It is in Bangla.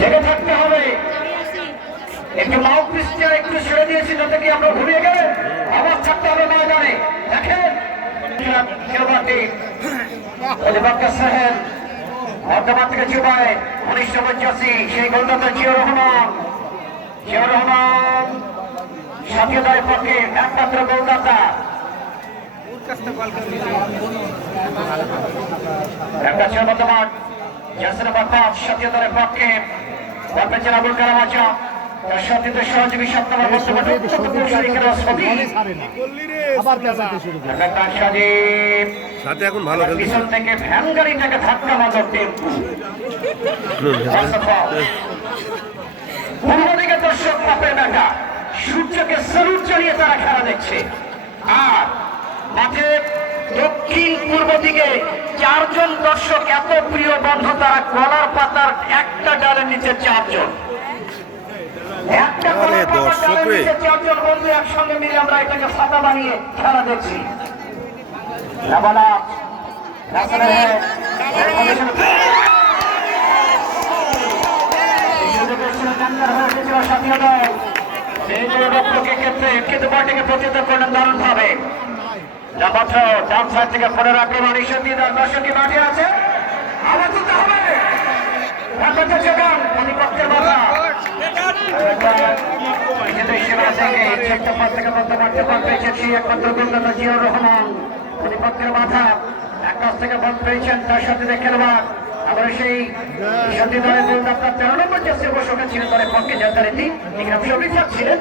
জেগে থাকতে হবে। একটু মাউথ পিসটা একটু ছেড়ে দিয়েছি যাতে কি আমরা ঘুরিয়ে গেলে আবার থাকতে হবে ময়দানে। দেখেন খেলোয়াড়টি অধিবাক্য সাহেব বর্তমান থেকে যুবায় 1985 সেই গোলদাতা জিয়াউর রহমান সাথীয় দলের পক্ষে একমাত্র গোলদাতা। একটা ছিল বর্তমান জার্সি নাম্বার 5 সাথীয় দলের পক্ষে বলবেন আবুল কালাম আজম। তার সাথে সহযোগী সপ্তম বর্তমানে সাথে এখন ভালো পিছন থেকে ভ্যান গাড়িটাকে ধাক্কা মারল টেম্পু। পূর্ব দিকে দর্শক পাপের বেটা সূর্যকে স্যালুট জানিয়ে তারা খেলা দেখছে। আর মাঠে দক্ষিণ পূর্ব দিকে 4 জন দর্শক এত প্রিয় বন্ধু তারা কলার পাতার একটা ডালের নিচে 4 জন। একটা কলার পাতার ডালের নিচে 4 জন বন্ধু একসঙ্গে মিলে আমরা এটাকে ছাতা বানিয়ে খেলা দেখছি। প্রতিহত করলেন দারুণ ভাবে। ডান সাইড থেকে ফোনের আক্রমণ ঈশ্বরদীর দর্শকই মাঠে আছে। আবার তুলতে হবে প্রতিপক্ষের বাধা একমাত্র গোলদাতা জিয়াউর রহমান। প্রতিপক্ষের বাধা এক কাছ থেকে বল পেয়েছেন তার সাথে খেলোয়াড়। আবার সেই ঈশ্বরদী দলের গোলদাতা 13 নম্বর জার্সির বসকে ছিলেন দলের পক্ষে যাত্রারীতি এখানে ছিলেন